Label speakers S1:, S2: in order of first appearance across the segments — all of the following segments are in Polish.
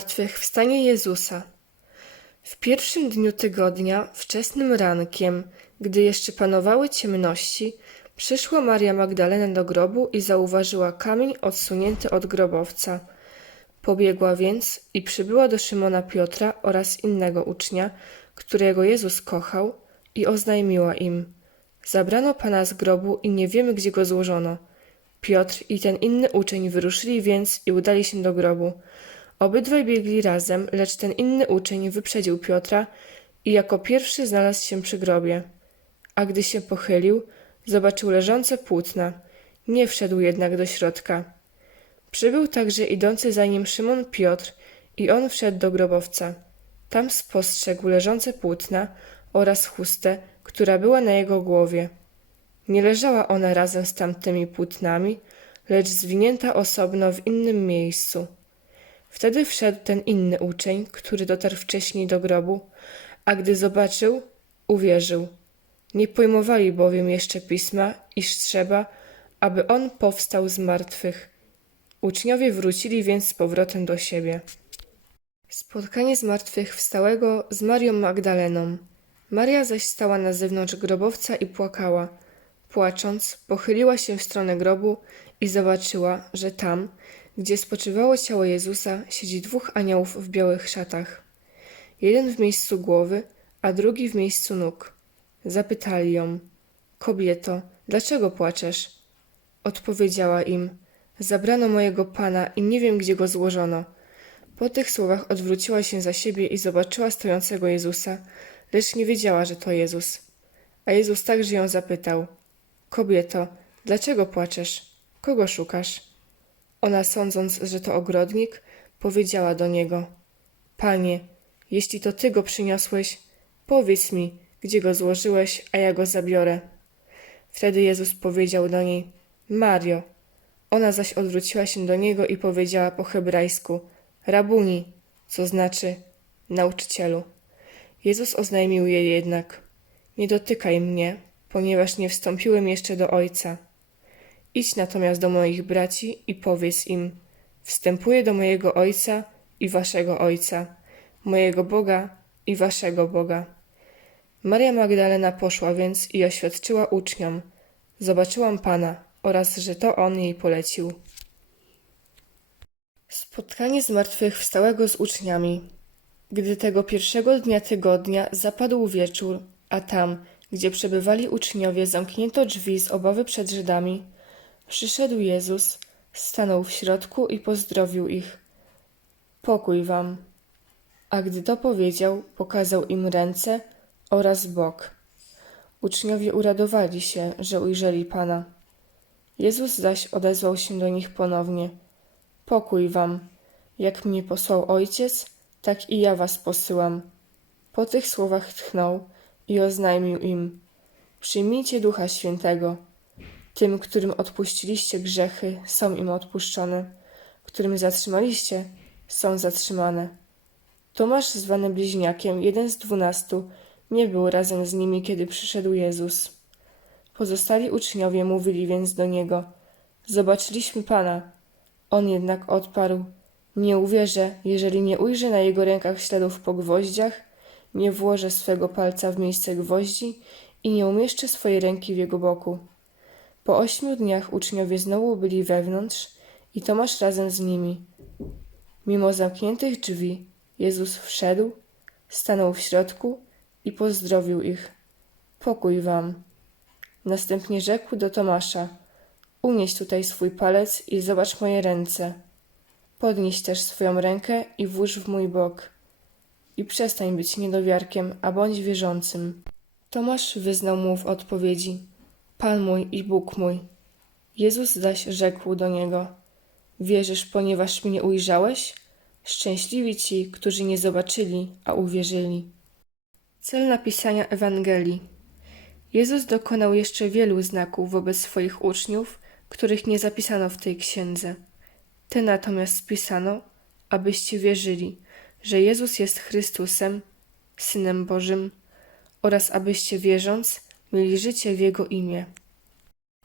S1: Zmartwychwstanie Jezusa. W pierwszym dniu tygodnia, wczesnym rankiem, gdy jeszcze panowały ciemności, przyszła Maria Magdalena do grobu i zauważyła kamień odsunięty od grobowca. Pobiegła więc i przybyła do Szymona Piotra oraz innego ucznia, którego Jezus kochał, i oznajmiła im: Zabrano pana z grobu i nie wiemy, gdzie go złożono. Piotr i ten inny uczeń wyruszyli więc i udali się do grobu. Obydwaj biegli razem, lecz ten inny uczeń wyprzedził Piotra i jako pierwszy znalazł się przy grobie. A gdy się pochylił, zobaczył leżące płótna. Nie wszedł jednak do środka. Przybył także idący za nim Szymon Piotr i on wszedł do grobowca. Tam spostrzegł leżące płótna oraz chustę, która była na jego głowie. Nie leżała ona razem z tamtymi płótnami, lecz zwinięta osobno w innym miejscu. Wtedy wszedł ten inny uczeń, który dotarł wcześniej do grobu, a gdy zobaczył, uwierzył. Nie pojmowali bowiem jeszcze pisma, iż trzeba, aby on powstał z martwych. Uczniowie wrócili więc z powrotem do siebie. Spotkanie zmartwychwstałego z Marią Magdaleną. Maria zaś stała na zewnątrz grobowca i płakała. Płacząc, pochyliła się w stronę grobu i zobaczyła, że tam, gdzie spoczywało ciało Jezusa, siedzi dwóch aniołów w białych szatach. Jeden w miejscu głowy, a drugi w miejscu nóg. Zapytali ją: Kobieto, dlaczego płaczesz? Odpowiedziała im: Zabrano mojego pana i nie wiem, gdzie go złożono. Po tych słowach odwróciła się za siebie i zobaczyła stojącego Jezusa, lecz nie wiedziała, że to Jezus. A Jezus także ją zapytał: Kobieto, dlaczego płaczesz? Kogo szukasz? Ona, sądząc, że to ogrodnik, powiedziała do niego: Panie, jeśli to ty go przyniosłeś, powiedz mi, gdzie go złożyłeś, a ja go zabiorę. Wtedy Jezus powiedział do niej: Mario. Ona zaś odwróciła się do niego i powiedziała po hebrajsku: Rabuni, co znaczy nauczycielu. Jezus oznajmił jej jednak: Nie dotykaj mnie, ponieważ nie wstąpiłem jeszcze do Ojca. Idź natomiast do moich braci i powiedz im: Wstępuję do mojego Ojca i waszego Ojca, mojego Boga i waszego Boga. Maria Magdalena poszła więc i oświadczyła uczniom: Zobaczyłam Pana oraz że to On jej polecił. Spotkanie zmartwychwstałego z uczniami. Gdy tego pierwszego dnia tygodnia zapadł wieczór, a tam, gdzie przebywali uczniowie, zamknięto drzwi z obawy przed Żydami, przyszedł Jezus, stanął w środku i pozdrowił ich. Pokój wam. A gdy to powiedział, pokazał im ręce oraz bok. Uczniowie uradowali się, że ujrzeli Pana. Jezus zaś odezwał się do nich ponownie. Pokój wam. Jak mnie posłał Ojciec, tak i ja was posyłam. Po tych słowach tchnął i oznajmił im: Przyjmijcie Ducha Świętego. Tym, którym odpuściliście grzechy, są im odpuszczone, którym zatrzymaliście, są zatrzymane. Tomasz, zwany bliźniakiem, jeden z dwunastu, nie był razem z nimi, kiedy przyszedł Jezus. Pozostali uczniowie mówili więc do niego: Zobaczyliśmy Pana. On jednak odparł: Nie uwierzę, jeżeli nie ujrzę na jego rękach śladów po gwoździach, nie włożę swego palca w miejsce gwoździ i nie umieszczę swojej ręki w jego boku. Po ośmiu dniach uczniowie znowu byli wewnątrz i Tomasz razem z nimi. Mimo zamkniętych drzwi, Jezus wszedł, stanął w środku i pozdrowił ich. Pokój wam. Następnie rzekł do Tomasza: Unieś tutaj swój palec i zobacz moje ręce. Podnieś też swoją rękę i włóż w mój bok. I przestań być niedowiarkiem, a bądź wierzącym. Tomasz wyznał mu w odpowiedzi: Pan mój i Bóg mój. Jezus zaś rzekł do niego: Wierzysz, ponieważ mnie ujrzałeś? Szczęśliwi ci, którzy nie zobaczyli, a uwierzyli. Cel napisania Ewangelii. Jezus dokonał jeszcze wielu znaków wobec swoich uczniów, których nie zapisano w tej księdze. Te natomiast spisano, abyście wierzyli, że Jezus jest Chrystusem, Synem Bożym, oraz abyście wierząc, mieli życie w Jego imię.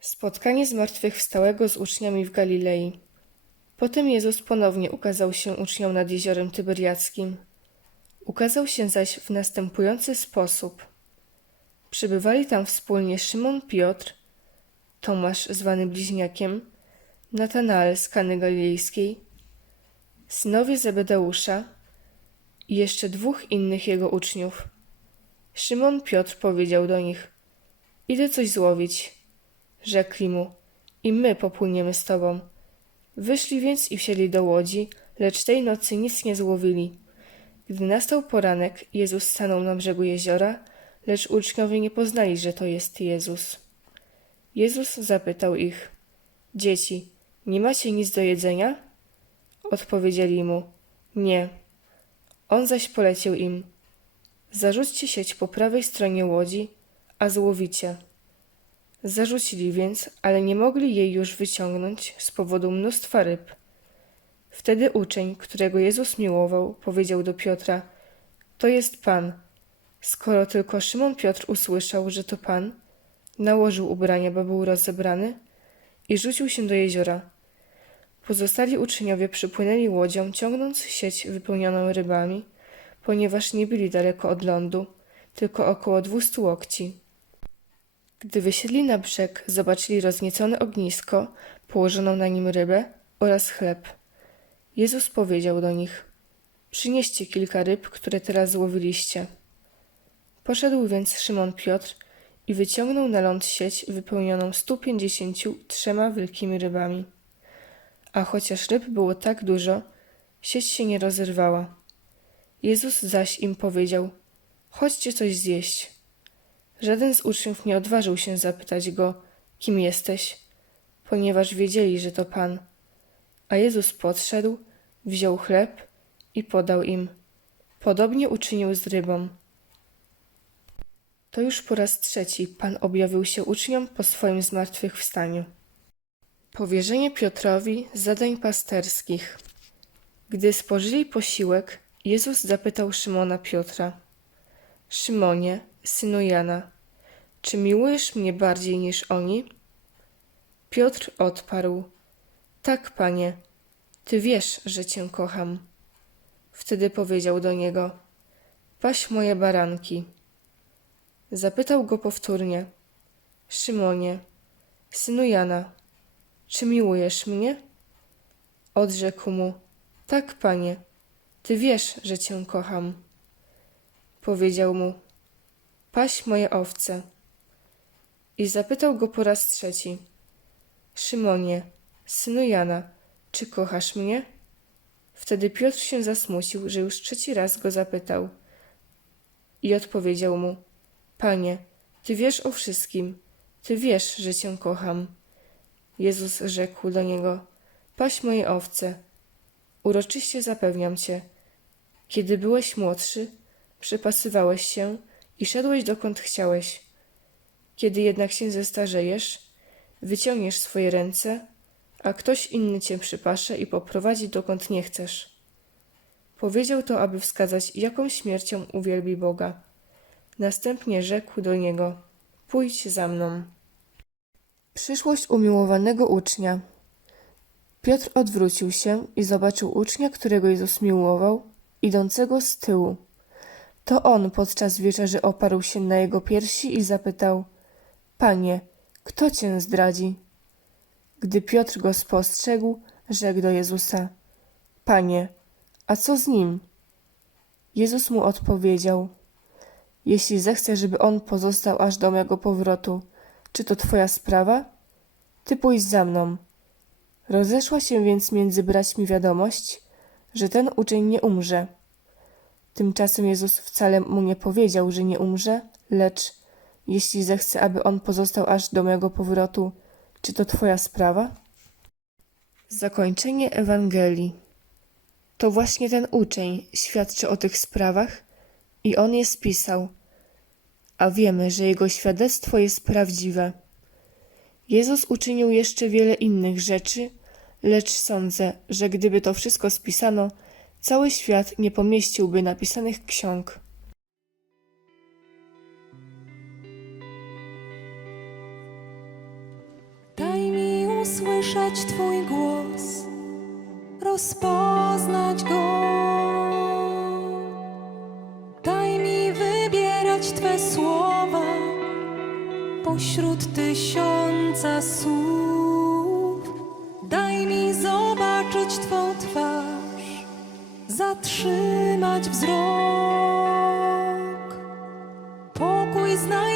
S1: Spotkanie zmartwychwstałego z uczniami w Galilei. Potem Jezus ponownie ukazał się uczniom nad jeziorem Tyberiackim. Ukazał się zaś w następujący sposób. Przybywali tam wspólnie Szymon Piotr, Tomasz zwany Bliźniakiem, Natanael z Kany Galilejskiej, synowie Zebedeusza i jeszcze dwóch innych jego uczniów. Szymon Piotr powiedział do nich: Idę coś złowić. Rzekli mu: I my popłyniemy z tobą. Wyszli więc i wsiedli do łodzi, lecz tej nocy nic nie złowili. Gdy nastał poranek, Jezus stanął na brzegu jeziora, lecz uczniowie nie poznali, że to jest Jezus. Jezus zapytał ich: Dzieci, nie macie nic do jedzenia? Odpowiedzieli mu: Nie. On zaś polecił im: Zarzućcie sieć po prawej stronie łodzi, a złowicie. Zarzucili więc, ale nie mogli jej już wyciągnąć z powodu mnóstwa ryb. Wtedy uczeń, którego Jezus miłował, powiedział do Piotra: To jest Pan. Skoro tylko Szymon Piotr usłyszał, że to Pan, nałożył ubrania, bo był rozebrany i rzucił się do jeziora. Pozostali uczniowie przypłynęli łodzią, ciągnąc sieć wypełnioną rybami, ponieważ nie byli daleko od lądu, tylko około dwustu łokci. Gdy wysiedli na brzeg, zobaczyli rozniecone ognisko, położoną na nim rybę oraz chleb. Jezus powiedział do nich: Przynieście kilka ryb, które teraz złowiliście. Poszedł więc Szymon Piotr i wyciągnął na ląd sieć wypełnioną stu pięćdziesięciu trzema wielkimi rybami. A chociaż ryb było tak dużo, sieć się nie rozerwała. Jezus zaś im powiedział: Chodźcie coś zjeść. Żaden z uczniów nie odważył się zapytać go, kim jesteś, ponieważ wiedzieli, że to Pan. A Jezus podszedł, wziął chleb i podał im. Podobnie uczynił z rybą. To już po raz trzeci Pan objawił się uczniom po swoim zmartwychwstaniu. Powierzenie Piotrowi zadań pasterskich. Gdy spożyli posiłek, Jezus zapytał Szymona Piotra: Szymonie, synu Jana, czy miłujesz mnie bardziej niż oni? Piotr odparł: Tak, panie, ty wiesz, że cię kocham. Wtedy powiedział do niego: Paś moje baranki. Zapytał go powtórnie: Szymonie, synu Jana, czy miłujesz mnie? Odrzekł mu: Tak, panie, ty wiesz, że cię kocham. Powiedział mu: Paś moje owce. I zapytał go po raz trzeci: Szymonie, synu Jana, czy kochasz mnie? Wtedy Piotr się zasmucił, że już trzeci raz go zapytał. I odpowiedział mu: Panie, ty wiesz o wszystkim, ty wiesz, że cię kocham. Jezus rzekł do niego: Paś moje owce. Uroczyście zapewniam cię, kiedy byłeś młodszy, przypasywałeś się i szedłeś dokąd chciałeś. Kiedy jednak się zestarzejesz, wyciągniesz swoje ręce, a ktoś inny cię przypasze i poprowadzi dokąd nie chcesz. Powiedział to, aby wskazać, jaką śmiercią uwielbi Boga. Następnie rzekł do niego: Pójdź za mną. Przyszłość umiłowanego ucznia. Piotr odwrócił się i zobaczył ucznia, którego Jezus miłował, idącego z tyłu. To on podczas wieczerzy oparł się na jego piersi i zapytał: Panie, kto cię zdradzi? Gdy Piotr go spostrzegł, rzekł do Jezusa: Panie, a co z nim? Jezus mu odpowiedział: Jeśli zechcesz, żeby on pozostał aż do mego powrotu, czy to twoja sprawa? Ty pójdź za mną. Rozeszła się więc między braćmi wiadomość, że ten uczeń nie umrze. Tymczasem Jezus wcale mu nie powiedział, że nie umrze, lecz jeśli zechce, aby on pozostał aż do mego powrotu, czy to twoja sprawa? Zakończenie Ewangelii. To właśnie ten uczeń świadczy o tych sprawach i on je spisał, a wiemy, że jego świadectwo jest prawdziwe. Jezus uczynił jeszcze wiele innych rzeczy, lecz sądzę, że gdyby to wszystko spisano, cały świat nie pomieściłby napisanych ksiąg.
S2: Daj mi usłyszeć Twój głos, rozpoznać Go. Daj mi wybierać Twe słowa pośród tysiąca słów. знає.